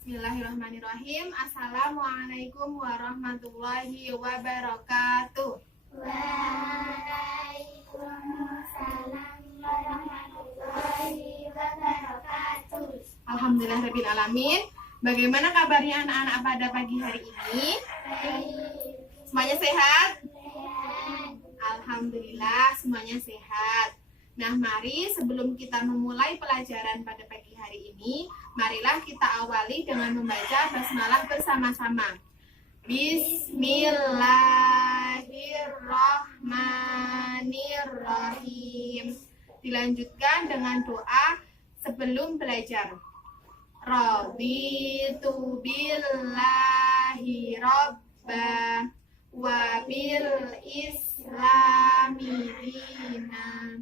Bismillahirrahmanirrahim. Assalamualaikum warahmatullahi wabarakatuh. Waalaikumsalam warahmatullahi wabarakatuh. Alhamdulillahirabbil alamin. Bagaimana kabarnya anak-anak pada pagi hari ini? Baik. Semuanya sehat? Sehat. Alhamdulillah semuanya sehat. Nah, mari sebelum kita memulai pelajaran pada pagi hari ini, marilah kita awali dengan membaca basmalah bersama-sama. Bismillahirrahmanirrahim. Dilanjutkan dengan doa sebelum belajar. Raditu billahi rabba wa bil islami dina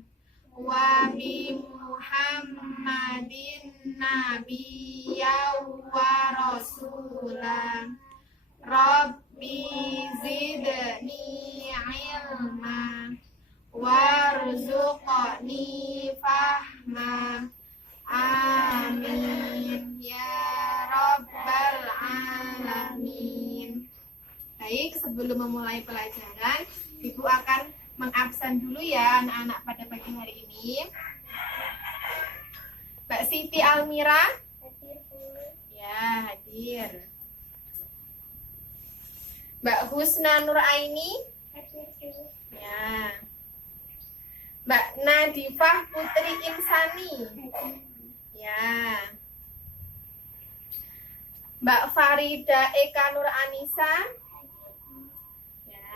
wa bi Muhammadin nabiyya wa rasulah. Rabbi zidni ilma warzuqni fahma. Amin ya rabbal alamin. Baik, sebelum memulai pelajaran, Ibu akan mengabsen dulu ya anak-anak pada pagi hari ini. Mbak Siti Almira? Hadir, Bu. Ya, hadir. Mbak Husna Nuraini? Hadir, Bu. Ya. Mbak Nadifah Putri Insani? Hadir. Ya. Mbak Farida Eka Nur Anissa? Ya.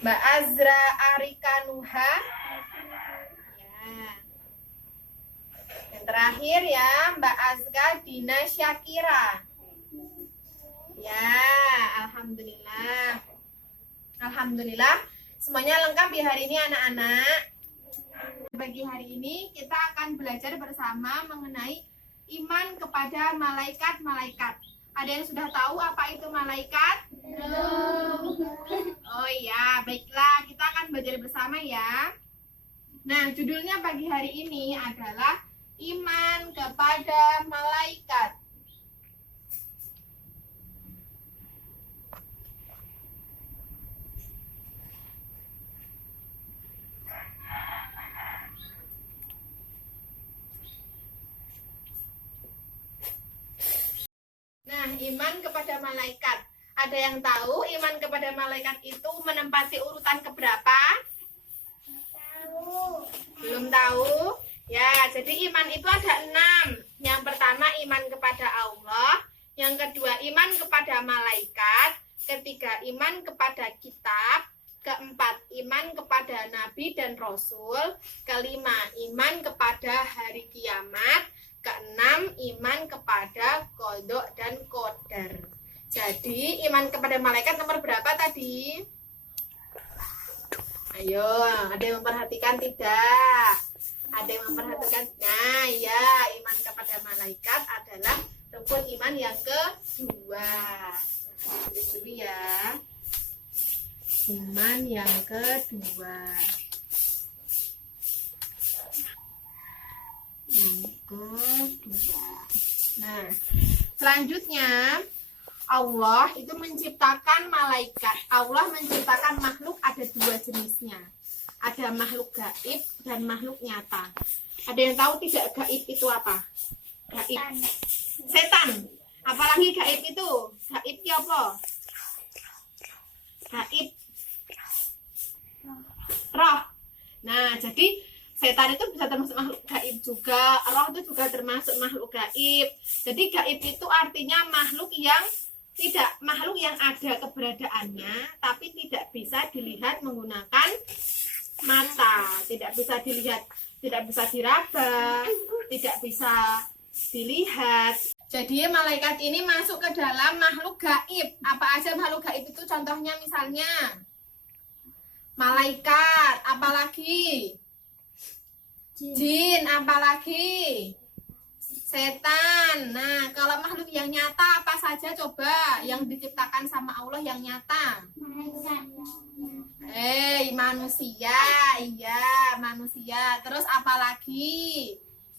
Mbak Azra Arika Nuha? Ya. Yang terakhir ya, Mbak Azka Dina Syakira. Ya, alhamdulillah. Alhamdulillah, semuanya lengkap di hari ini anak-anak. Bagi hari ini kita akan belajar bersama mengenai iman kepada malaikat-malaikat. Ada yang sudah tahu apa itu malaikat? Belum. Oh iya, baiklah, kita akan belajar bersama ya. Nah, judulnya pagi hari ini adalah iman kepada malaikat. Nah, iman kepada malaikat. Ada yang tahu iman kepada malaikat itu menempati urutan keberapa? Tahu. Belum tahu? Ya, jadi iman itu ada 6. Yang pertama iman kepada Allah. Yang kedua iman kepada malaikat. Ketiga iman kepada kitab. Keempat iman kepada nabi dan rasul. Kelima iman kepada hari kiamat. Keenam, iman kepada qada dan qadar. Jadi, iman kepada malaikat nomor berapa tadi? Ayo, ada yang memperhatikan tidak? Ada yang memperhatikan? Nah, ya, iman kepada malaikat adalah rukun iman yang kedua. Nah, tulis dulu ya. Iman yang kedua. Yang kedua. Nah, selanjutnya Allah itu menciptakan malaikat. Allah menciptakan makhluk ada 2 jenisnya. Ada makhluk gaib dan makhluk nyata. Ada yang tahu tidak gaib itu apa? Gaib. Setan. Apalagi gaib itu? Gaib itu apa? Gaib. Roh. Nah, jadi setan itu bisa termasuk makhluk gaib juga, roh itu juga termasuk makhluk gaib. Jadi gaib itu artinya makhluk yang ada keberadaannya, tapi tidak bisa dilihat menggunakan mata, tidak bisa dilihat, tidak bisa diraba, tidak bisa dilihat. Jadi malaikat ini masuk ke dalam makhluk gaib. Apa aja makhluk gaib itu? Contohnya misalnya malaikat, apalagi? Jin, apalagi? Setan. Nah, kalau makhluk yang nyata apa saja coba yang diciptakan sama Allah yang nyata? Manusia. Iya, manusia. Terus apalagi?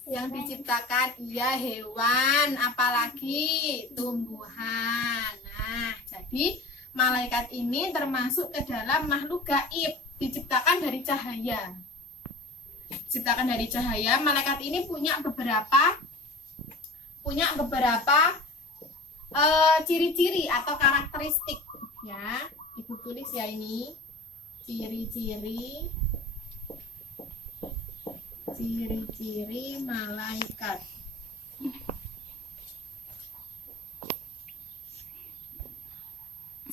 Yang diciptakan iya hewan, apalagi tumbuhan. Nah, jadi malaikat ini termasuk ke dalam makhluk gaib, diciptakan dari cahaya. Diciptakan dari cahaya, malaikat ini punya beberapa ciri-ciri atau karakteristik ya. Ibu tulis ya ini. Ciri-ciri malaikat.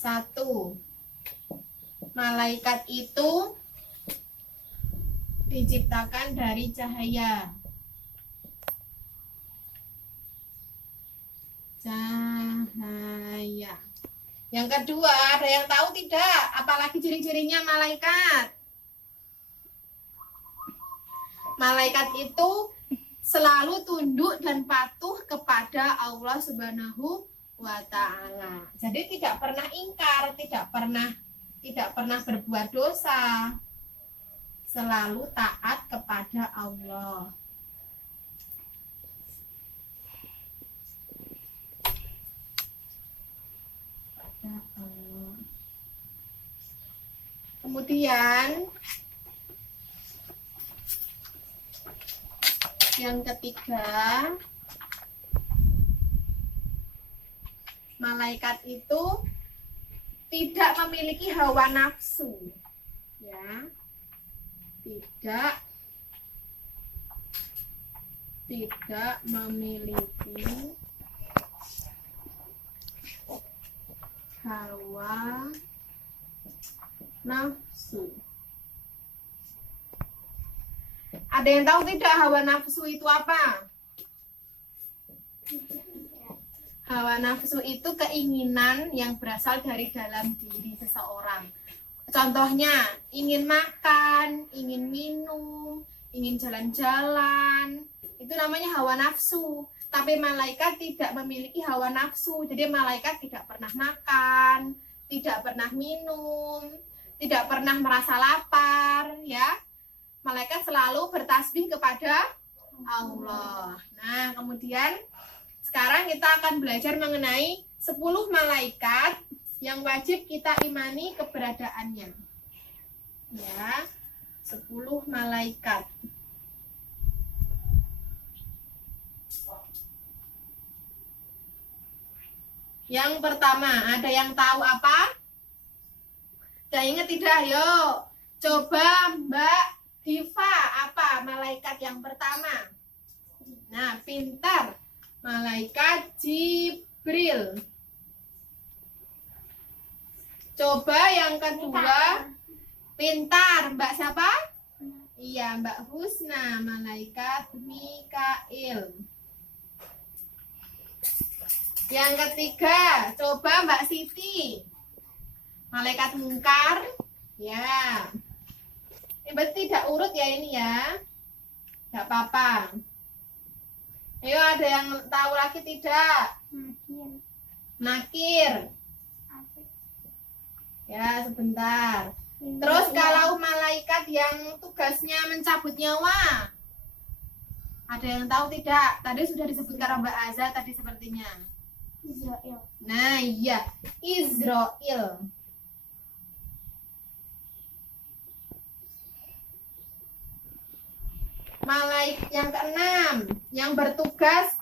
Satu, malaikat itu diciptakan dari cahaya. Cahaya. Yang kedua, ada yang tahu tidak? Apalagi ciri-cirinya malaikat? Malaikat itu selalu tunduk dan patuh kepada Allah Subhanahu wa Ta'ala. Jadi tidak pernah ingkar, tidak pernah berbuat dosa. Selalu taat kepada Allah. Kemudian yang ketiga, malaikat itu tidak memiliki hawa nafsu, ya, tidak memiliki hawa nafsu. Ada yang tahu tidak hawa nafsu itu apa? Hawa nafsu itu keinginan yang berasal dari dalam diri seseorang. Contohnya, ingin makan, ingin minum, ingin jalan-jalan. Itu namanya hawa nafsu. Tapi malaikat tidak memiliki hawa nafsu. Jadi malaikat tidak pernah makan, tidak pernah minum, tidak pernah merasa lapar, ya. Malaikat selalu bertasbih kepada Allah. Nah, kemudian sekarang kita akan belajar mengenai 10 malaikat yang wajib kita imani keberadaannya. Ya, 10 malaikat. Yang pertama, ada yang tahu apa? Sudah ingat tidak? Yuk, coba Mbak Diva, apa malaikat yang pertama? Nah, pintar. Malaikat Jibril. Coba yang kedua. Pintar. Mbak siapa? Iya, Mbak Husna. Malaikat Mikail. Yang ketiga, coba Mbak Siti. Malaikat Mungkar. Ya. Ini berarti tidak urut ya ini ya. Tidak apa-apa. Ayo, ada yang tahu lagi tidak? Nakir. Ya, sebentar. Terus kalau malaikat yang tugasnya mencabut nyawa, ada yang tahu tidak? Tadi sudah disebutkan Mbak Azza tadi sepertinya. Israel. Nah, iya, Israel. Malaikat yang keenam, yang bertugas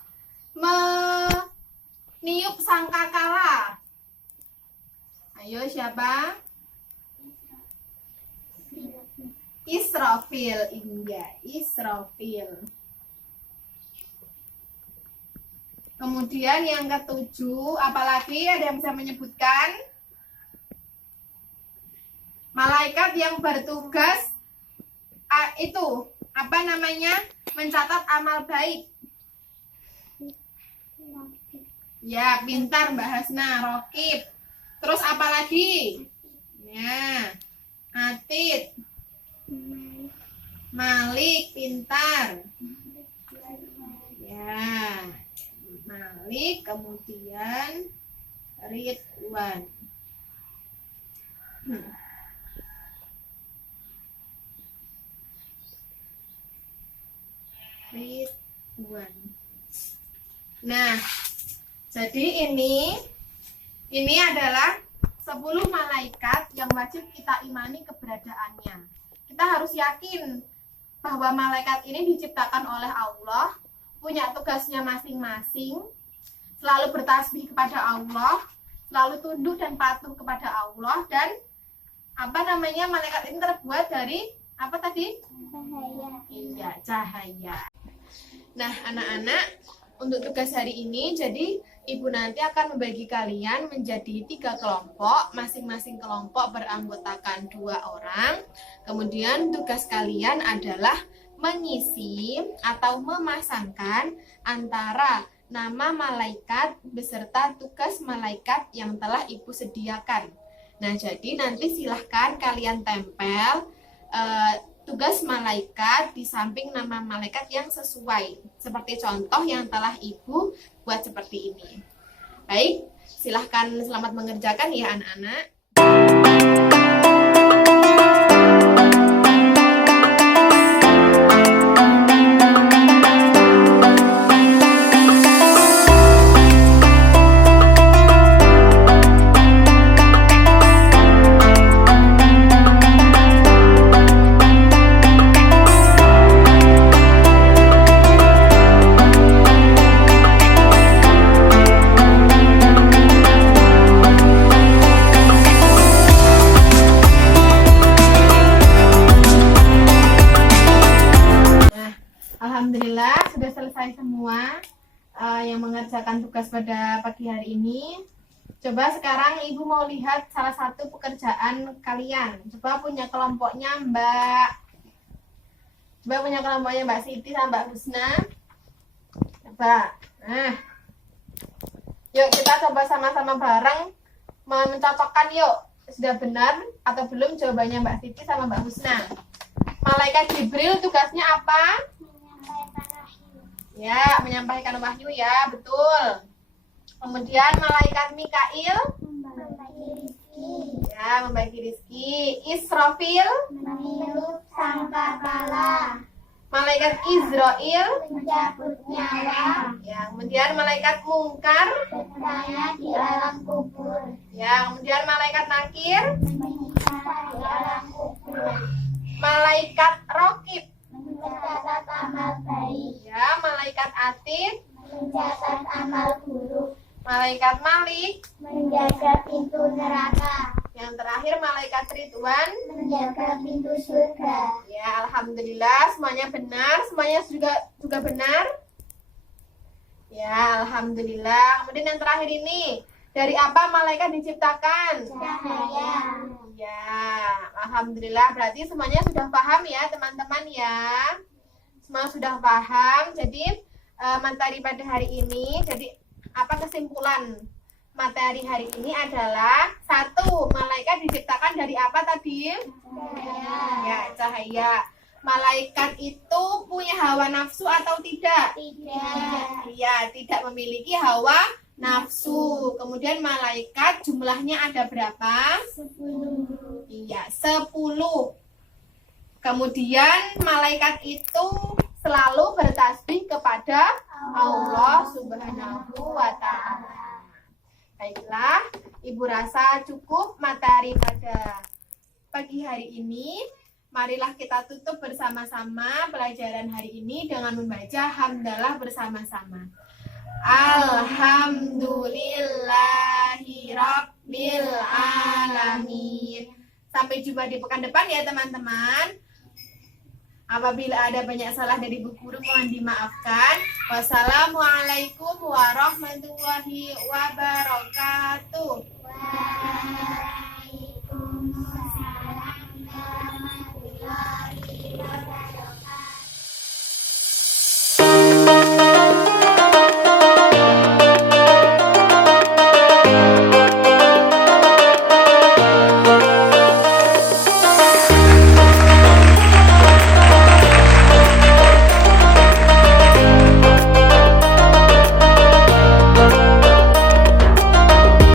meniup sangkakala. Ayo, siapa? Israfil. Iya, Israfil. Kemudian yang ketujuh, apalagi ada yang bisa menyebutkan? Malaikat yang bertugas itu apa namanya? Mencatat amal baik. Ya, pintar Mbak Hasna. Rokib. Terus apa lagi? Ya, Atid. Malik, pintar. Ya, Malik, kemudian Ridwan. Ridwan. ribuan. Nah, jadi ini adalah 10 malaikat yang wajib kita imani keberadaannya. Kita harus yakin bahwa malaikat ini diciptakan oleh Allah, punya tugasnya masing-masing, selalu bertasbih kepada Allah, selalu tunduk dan patuh kepada Allah, dan malaikat ini terbuat dari apa tadi? Cahaya. Iya, cahaya. Nah, anak-anak, untuk tugas hari ini, jadi Ibu nanti akan membagi kalian menjadi 3 kelompok, masing-masing kelompok beranggotakan 2 orang. Kemudian tugas kalian adalah mengisi atau memasangkan antara nama malaikat beserta tugas malaikat yang telah Ibu sediakan. Nah, jadi nanti silahkan kalian tempel tugas malaikat di samping nama malaikat yang sesuai. Seperti contoh yang telah Ibu buat seperti ini. Baik, silahkan selamat mengerjakan ya anak-anak. Alhamdulillah sudah selesai semua yang mengerjakan tugas pada pagi hari ini. Coba sekarang Ibu mau lihat salah satu pekerjaan kalian. Coba punya kelompoknya Mbak Siti sama Mbak Husna. Coba. Nah. Yuk kita coba sama-sama bareng mencocokkan yuk. Sudah benar atau belum jawabannya Mbak Siti sama Mbak Husna. Malaikat Jibril tugasnya apa? Ya, menyampaikan wahyu ya, betul. Kemudian malaikat Mikail ya, membagi rezeki. Israfil Meniup sangkakala. malaikat Izrail Mencabut nyawa. ya, kemudian malaikat Mungkar Bertanya di alam kubur. ya, kemudian malaikat Nakir, Menyiksa di alam kubur. malaikat Rokib Mencatat amal baik. ya, malaikat Atid, Mencatat amal buruk. malaikat Malik, Menjaga pintu neraka. yang terakhir malaikat Ridwan. Menjaga pintu surga. Ya, alhamdulillah semuanya benar, semuanya juga benar. Ya, alhamdulillah. Kemudian yang terakhir ini, dari apa malaikat diciptakan? Cahaya. Ya, alhamdulillah. Berarti semuanya sudah paham ya, teman-teman ya. Semua sudah paham. Jadi materi pada hari ini, jadi apa kesimpulan materi hari ini adalah 1, malaikat diciptakan dari apa tadi? Cahaya. Ya, cahaya. Malaikat itu punya hawa nafsu atau tidak? Tidak. Iya, tidak memiliki hawa nafsu. Kemudian malaikat jumlahnya ada berapa? 10. Iya, 10. Kemudian malaikat itu selalu bertasbih kepada Allah Subhanahu wa Ta'ala. Baiklah, Ibu rasa cukup materi pada pagi hari ini. Marilah kita tutup bersama-sama pelajaran hari ini dengan membaca hamdalah bersama-sama. Alhamdulillahi Rabbil Alamin. Sampai jumpa di pekan depan ya teman-teman. Apabila ada banyak salah dari Bu Guru mohon dimaafkan. Wassalamualaikum warahmatullahi wabarakatuh. Wah.